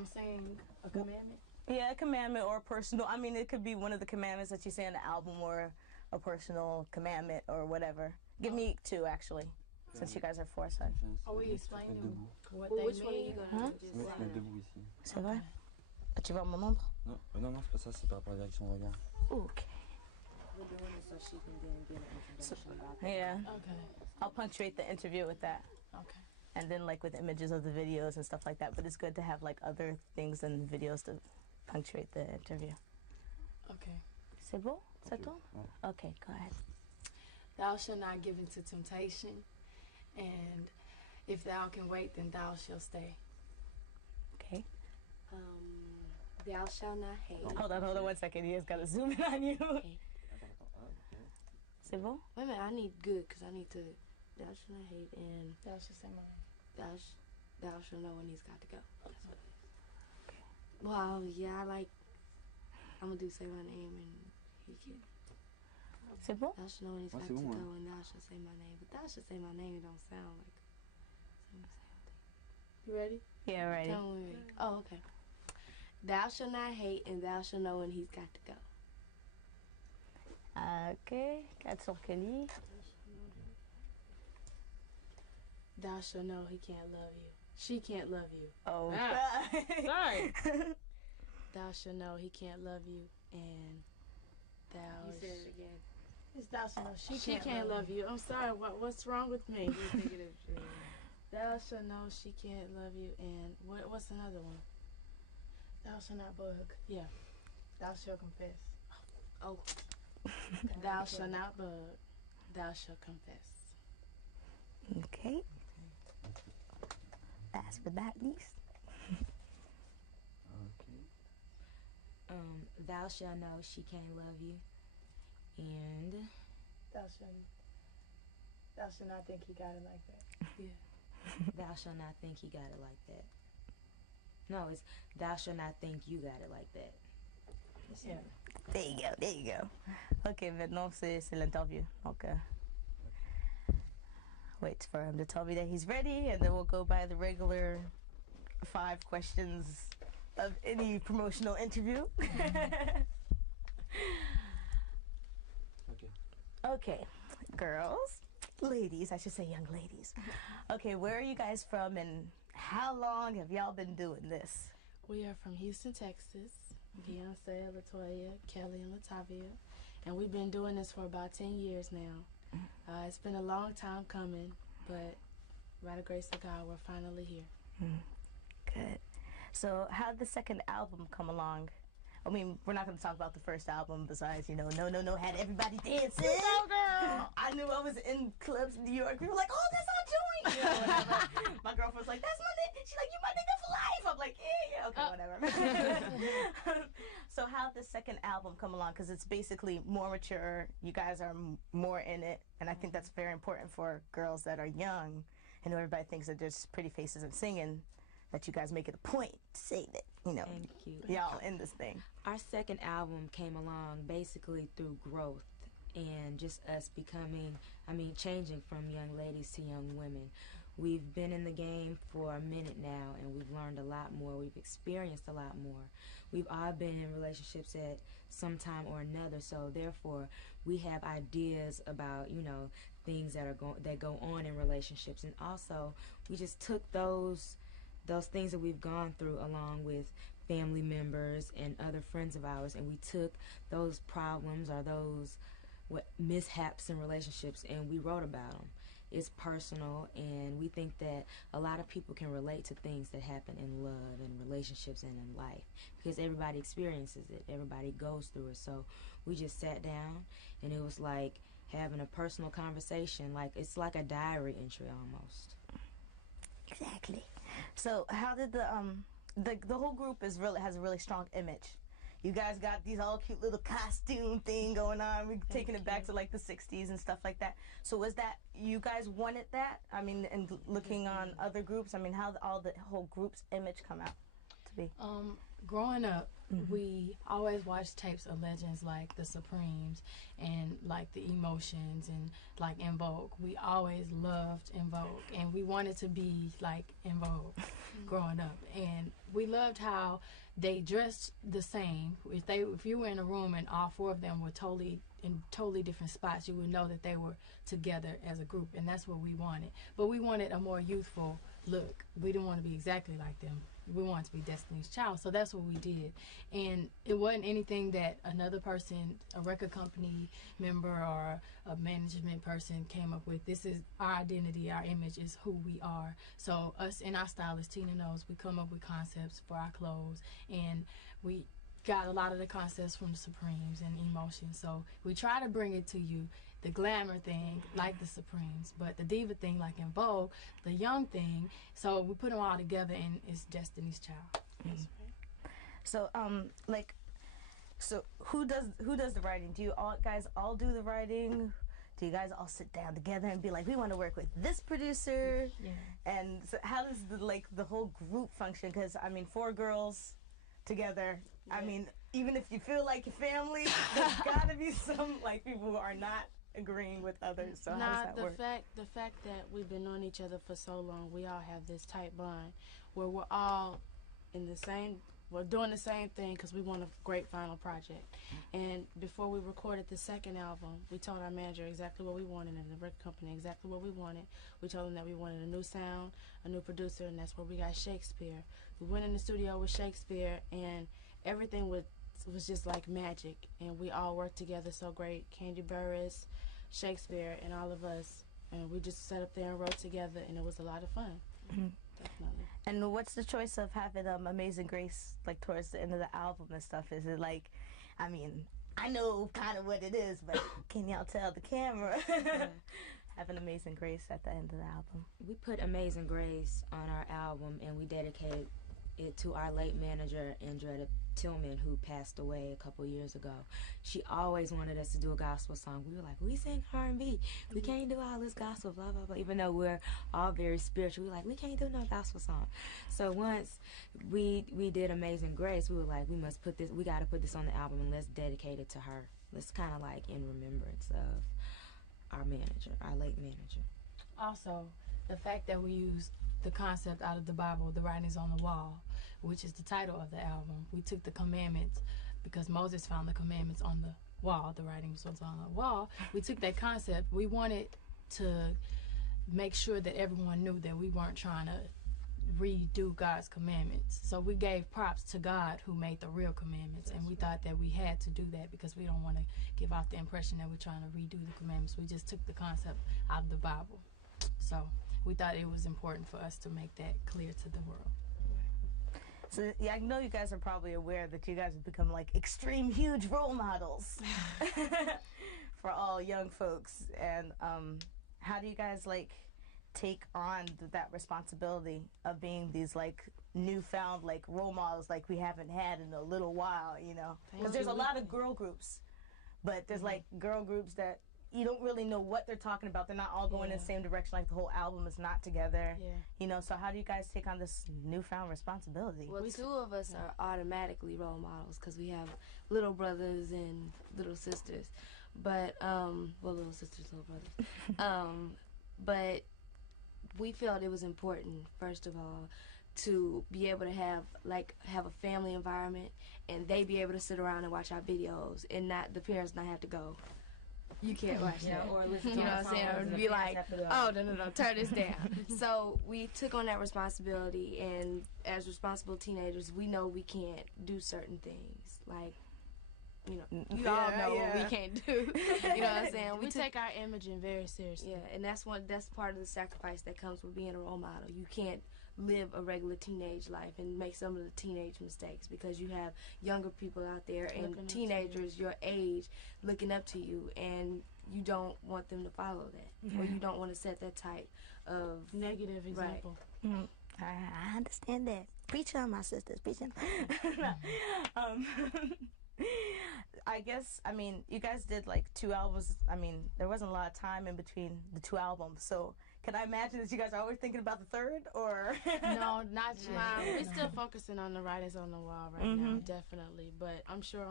I'm saying a commandment? Yeah, a commandment or personal. I mean, it could be one of the commandments that you say in the album or a personal commandment or whatever. Give me two, actually, since you guys are four sides. Are we explaining what Well, they which one are you mean? gonna just Se mettre say? debout ici. C'est vrai? Tu vas mon nombre? Non, non, c'est pas ça, c'est par rapport à la direction de regard. Okay. We're doing it so she can then get an introduction about that. Yeah. Okay. I'll punctuate the interview with that. Okay. And then like with images of the videos and stuff like that. But it's good to have like other things than videos to punctuate the interview. Okay. C'est bon? Ça Ok. tourne? Ouais. Okay, go ahead. Thou shalt not give into temptation, and if thou can wait, then thou shalt stay. Okay. Thou shalt not hate. Hold on 1 second. He has got to zoom in on you. Okay. Attends, attends. Ah, ok. C'est bon? Wait a minute, I need good because I need to. Thou shalt not hate and Thou shalt say mine. thou shalt know when he's got to go. That's what it is. Well, yeah, I'm gonna do say my name and he can. C'est bon? Thou shalt know when he's Ah, got c'est to bon, go and thou shalt say my name. But thou shalt say my name, it don't sound like the same thing. You ready? Yeah, ready. Tell me. Oh, okay. Thou shalt not hate and thou shalt know when he's got to go. Okay. 4 sur Kelly. Thou shalt know he can't love you. She can't love you. Oh. Sorry. Thou shalt know he can't love you, and thou. You said it again. It's thou shalt know she can't love you. I'm sorry. What's wrong with me? Thou shalt know she can't love you, and what's another one? Thou shalt not bug. Yeah. Thou shalt confess. Oh. Thou shalt not bug. Thou shalt confess. Okay. Last but not least. Ok. Thou shalt know she can't love you, and Thou shalt not think he got it like that. thou shalt not think he got it like that. No, it's thou shalt not think you got it like that. Yeah. There you go. Ok, maintenant c'est l'interview. Donc, wait for him to tell me that he's ready, and then we'll go by the regular 5 questions of any promotional interview. Ok. Okay, girls, ladies, I should say young ladies. Okay, where are you guys from, and how long have y'all been doing this? We are from Houston, Texas. Beyonce, Latoya, Kelly, and Latavia. And we've been doing this for about 10 years now. It's been a long time coming, but by the grace of God, we're finally here. Good. So how did the second album come along? I mean, we're not going to talk about the first album besides, you know, No, had everybody dancing. No, girl! I knew I was in clubs in New York. People were like, oh, that's our joint! You know, whatever. My girlfriend's like, that's my nigga. She's like, you my nigga for life. I'm like, yeah, okay, whatever. So how did the second album come along? Because it's basically more mature. You guys are more in it. And I think that's very important for girls that are young. I know everybody thinks that there's pretty faces and singing, that you guys make it a point to say that, you know, Thank you. y'all in this thing. Our second album came along basically through growth and just us becoming, changing from young ladies to young women. We've been in the game for a minute now, and we've learned a lot more. We've experienced a lot more. We've all been in relationships at some time or another, so therefore we have ideas about, you know, things that go on in relationships, and also we just took those things that we've gone through along with family members and other friends of ours, and we took those problems or those mishaps in relationships and we wrote about them. It's personal, and we think that a lot of people can relate to things that happen in love and relationships and in life, because everybody experiences it, everybody goes through it. So we just sat down, and it was like having a personal conversation, like it's like a diary entry almost. Exactly. So how did the whole group has a really strong image. You guys got these all cute little costume thing going on. We're taking it back to like the 60s and stuff like that. So was that, you guys wanted that? I mean, and looking on other groups, I mean, how all the whole group's image come out? to be? Growing up, we always watched tapes of legends like the Supremes and like the Emotions and like En Vogue. We always loved En Vogue, and we wanted to be like En Vogue growing up. And we loved how they dressed the same. If you were in a room and all four of them were in totally different spots, you would know that they were together as a group, and that's what we wanted. But we wanted a more youthful look. We didn't want to be exactly like them. We wanted to be Destiny's Child, so that's what we did. And it wasn't anything that another person, a record company member or a management person came up with. This is our identity, our image is who we are. So us and our stylist, Tina knows, we come up with concepts for our clothes, and we got a lot of the concepts from the Supremes and Emotions. So we try to bring it to you, the glamour thing like the Supremes, but the diva thing like En Vogue, the young thing. So we put them all together, and it's Destiny's Child. So so who does the writing? Do you guys all do the writing? Do you guys all sit down together and be like, we want to work with this producer? Yeah. And so how does the whole group function? Because I mean, 4 girls together. Yeah. I mean, even if you feel like your family, there's gotta be some like people who are not agreeing with others. So how does that work? The fact that we've been knowing each other for so long, we all have this tight bond where we're all we're doing the same thing because we want a great final project. And before we recorded the second album, we told our manager exactly what we wanted and the record company exactly what we wanted. We told them that we wanted a new sound, a new producer, and that's where we got Shakespeare. We went in the studio with Shakespeare, and everything was just like magic, and we all worked together so great. Candy Burris, Shakespeare, and all of us, and we just sat up there and wrote together, and it was a lot of fun. Definitely. And what's the choice of having Amazing Grace like towards the end of the album and stuff? Is it like, I mean, I know kind of what it is, but can y'all tell the camera? Having Amazing Grace at the end of the album. We put Amazing Grace on our album, and we dedicated it to our late manager, Andretta Tillman, who passed away a couple years ago. She always wanted us to do a gospel song. We were like, we sing R&B. We can't do all this gospel, blah, blah, blah. Even though we're all very spiritual, we were like, we can't do no gospel song. So once we did Amazing Grace, we were like, we got to put this on the album, and let's dedicate it to her. Let's kind of like in remembrance of our manager, our late manager. Also, the fact that we use the concept out of the Bible, the writings on the wall, which is the title of the album. We took the commandments because Moses found the commandments on the wall. The writings was on the wall. We took that concept. We wanted to make sure that everyone knew that we weren't trying to redo God's commandments. So we gave props to God who made the real commandments, and we thought that we had to do that because we don't want to give off the impression that we're trying to redo the commandments. We just took the concept out of the Bible. So we thought it was important for us to make that clear to the world. So yeah, I know you guys are probably aware that you guys have become like extreme huge role models for all young folks. And how do you guys like take on that responsibility of being these like newfound like role models like we haven't had in a little while, you know? Because there's a lot of girl groups, but there's like girl groups that you don't really know what they're talking about. They're not all going in the same direction. Like the whole album is not together. Yeah. You know, so how do you guys take on this newfound responsibility? Well, 2 of us are automatically role models because we have little brothers and little sisters. But, little sisters, little brothers. But we felt it was important, first of all, to be able to have a family environment, and they be able to sit around and watch our videos, and not the parents not have to go, you can't watch that, or listen to, you know what I'm saying, or be like, oh, no, turn this down. So we took on that responsibility, and as responsible teenagers, we know we can't do certain things, like, you know, you all know what we can't do. You know what I'm saying? We take our imaging very seriously. Yeah, and that's part of the sacrifice that comes with being a role model. You can't live a regular teenage life and make some of the teenage mistakes because you have younger people out there and teenagers your age looking up to you, and you don't want them to follow that, or you don't want to set that type of negative example. Right. I understand that. Preach on, my sisters. Preach on. I guess, I mean, you guys did like 2 albums. I mean, there wasn't a lot of time in between the 2 albums. So Can I imagine that you guys are always thinking about the third, or? No, not yet. We're still focusing on the writings on the wall right now, definitely. But I'm sure